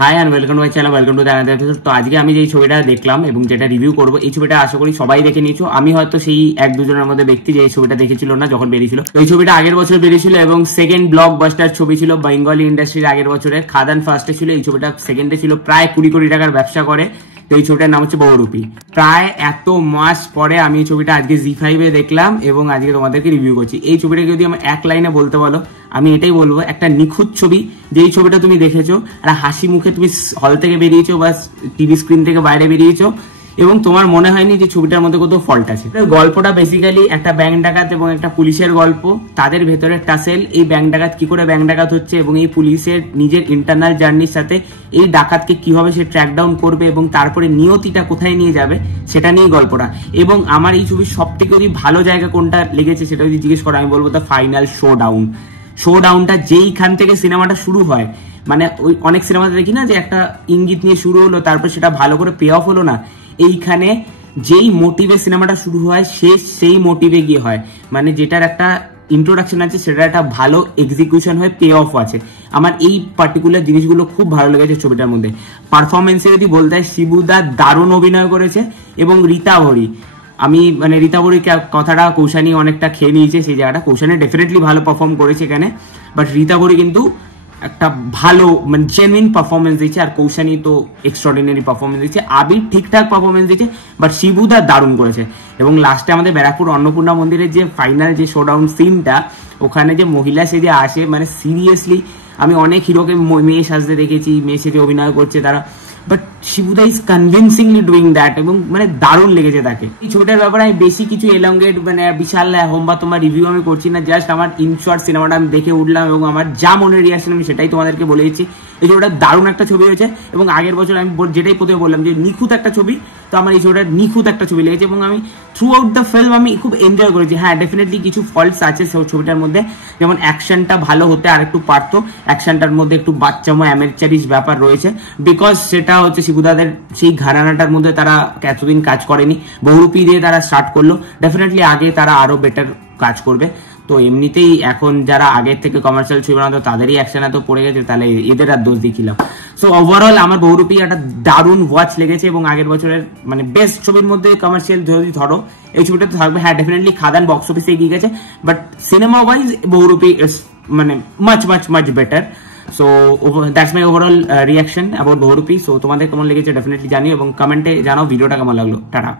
High and welcome to my channel, welcome to the another episode. তো আজকে আমি যেই ছবিটা দেখলাম এবং যেটা রিভিউ করবো, এই ছবিটা আশা করি সবাই দেখে নিয়েছো। আমি হয়তো সেই এক দুজনের মধ্যে ব্যক্তি যে এই ছবিটা দেখেছিল না যখন বেরিয়েছিল। তো এই ছবিটা আগের বছর বেরিয়েছিল এবং সেকেন্ড ব্লকবাস্টার ছবি ছিল বেঙ্গলি ইন্ডাস্ট্রির আগের বছরে। খাদান ফার্স্টে ছিল, এই ছবিটা সেকেন্ডে ছিল। প্রায় 20 কোটি টাকার ব্যবসা করে। তো এই ছবিটার নাম হচ্ছে বহুরূপী। প্রায় এত মাস পরে আমি এই ছবিটা আজকে জি5 এ দেখলাম এবং আজকে তোমাদেরকে রিভিউ করছি। এই ছবিটাকে যদি আমি এক লাইনে বলতে বলো, আমি এটাই বলবো, একটা নিখুঁত ছবি। যেই ছবিটা তুমি দেখেছো আর হাসি মুখে তুমি হল থেকে বেরিয়েছো বা টিভি স্ক্রিন থেকে বাইরে বেরিয়েছো এবং তোমার মনে হয়নি যে ছবিটার মধ্যে কোথাও ফল্ট আছে। গল্পটা বেসিক্যালি একটা ব্যাংক ডাকাত এবং একটা পুলিশের গল্প। তাদের ভেতরে টাসেল, এই ব্যাংক ডাকাত কি করে ব্যাংক ডাকাত হচ্ছে এবং এই পুলিশের নিজের ইন্টারনাল জার্নির সাথে এই ডাকাতকে কিভাবে সে ট্র্যাক ডাউন করবে এবং তারপরে নিয়তিটা কোথায় নিয়ে যাবে সেটা নিয়েই গল্পটা। এবং আমার এই ছবির সব থেকে যদি ভালো জায়গা কোনটা লেগেছে সেটা যদি জিজ্ঞেস করো, আমি বলবো দ্য ফাইনাল শো ডাউনটা যেইখান থেকে সিনেমাটা শুরু হয়। মানে ওই অনেক সিনেমাতে দেখি না যে একটা ইঙ্গিত নিয়ে শুরু হলো, তারপর সেটা ভালো করে পে অফ হলো না। এইখানে যেই মোটিভে সিনেমাটা শুরু হয় শেষ সেই মোটিভে গিয়ে হয়। মানে যেটার একটা ইন্ট্রোডাকশন আছে সেটা একটা ভালো এক্সিকিউশন হয়ে পে অফ আছে। আমার এই পার্টিকুলার জিনিসগুলো খুব ভালো লেগেছে ছবিটার মধ্যে। পারফরমেন্সে যদি বলতে হয়, শিবুদা দারুণ অভিনয় করেছে এবং রীতা ভরি, আমি মানে রীতা ভরির কথাটা কৌশানী অনেকটা খেয়ে নিয়েছে সেই জায়গাটা। কৌশানী ডেফিনেটলি ভালো পারফর্ম করেছে এখানে, বাট রীতা ভরি কিন্তু একটা ভালো মানে জেনুইন পারফরমেন্স দিচ্ছে। আর কৌশানী তো এক্সট্রাঅর্ডিনারি পারফরমেন্স দিচ্ছে। আবির ঠিকঠাক পারফরমেন্স দিচ্ছে, বাট শিবুদা দারুণ করেছে। এবং লাস্টে আমাদের ব্যারাকপুর অন্নপূর্ণা মন্দিরের যে ফাইনাল যে শোডাউন সিনটা, ওখানে যে মহিলা সেজে আসে, মানে সিরিয়াসলি আমি অনেক হিরোকে মেয়ে সাজতে দেখেছি, মেয়ে সেজে অভিনয় করছে তারা, but Shibuda is convincingly doing that এবং মানে দারুণ লেগেছে তাকে। এই ছবিটার ব্যাপারে আমি বেশি কিছু এলঙ্গেট মানে বিশাল হোমবা তোমার রিভিউ আমি করছি না। জাস্ট আমার ইনশর্ট সিনেমাটা আমি দেখে উঠলাম এবং আমার যা মনের রিয়াকশন আমি সেটাই তোমাদেরকে বলে দিচ্ছি। এই ছবিটা দারুণ একটা ছবি হয়েছে এবং আগের বছর আমি যেটাই প্রথমে বললাম যে নিখুঁত একটা ছবি, তো আমার এই ছবিটা নিখুঁত একটা ছবি লেগেছে এবং আমি থ্রু আউট দ্য ফিল্ম আমি খুব এনজয় করেছি। হ্যাঁ, ডেফিনেটলি কিছু ফল্টস আছে ছবিটার মধ্যে, যেমন অ্যাকশনটা ভালো হতে আর একটু পারতো। অ্যাকশনটার মধ্যে একটু বাচ্চামো অ্যামেচারিশ ব্যাপার রয়েছে, বিকজ সেটা হচ্ছে শিবুদাদের সেই ঘরানাটার মধ্যে তারা এতদিন কাজ করেনি। বহুরূপী দিয়ে তারা স্টার্ট করলো, ডেফিনেটলি আগে তারা আরো বেটার কাজ করবে। তো এমনিতেই এখন যারা আগের থেকে কমার্শিয়াল ছবি বানাতো তাদেরই অ্যাকশন এত পড়ে গেছে, তাহলে এদের আর দোষ দেখিলাম। সো ওভারঅল আমার বহুরূপী একটা দারুণ ওয়াচ লেগেছে এবং আগের বছরের মানে বেস্ট ছবির মধ্যে কমার্শিয়াল যদি ধরো এই ছবিটা তো থাকবে। হ্যাঁ, ডেফিনেটলি খাদান বক্স অফিসে এগিয়ে গেছে, বাট সিনেমা ওয়াইজ বহুরূপী মানে much better. So that's my overall reaction about Bahurupi. So তোমাদের কেমন লেগেছে ডেফিনেটলি জানিও এবং কমেন্টে জানাও ভিডিওটা কেমন লাগলো। টাটা।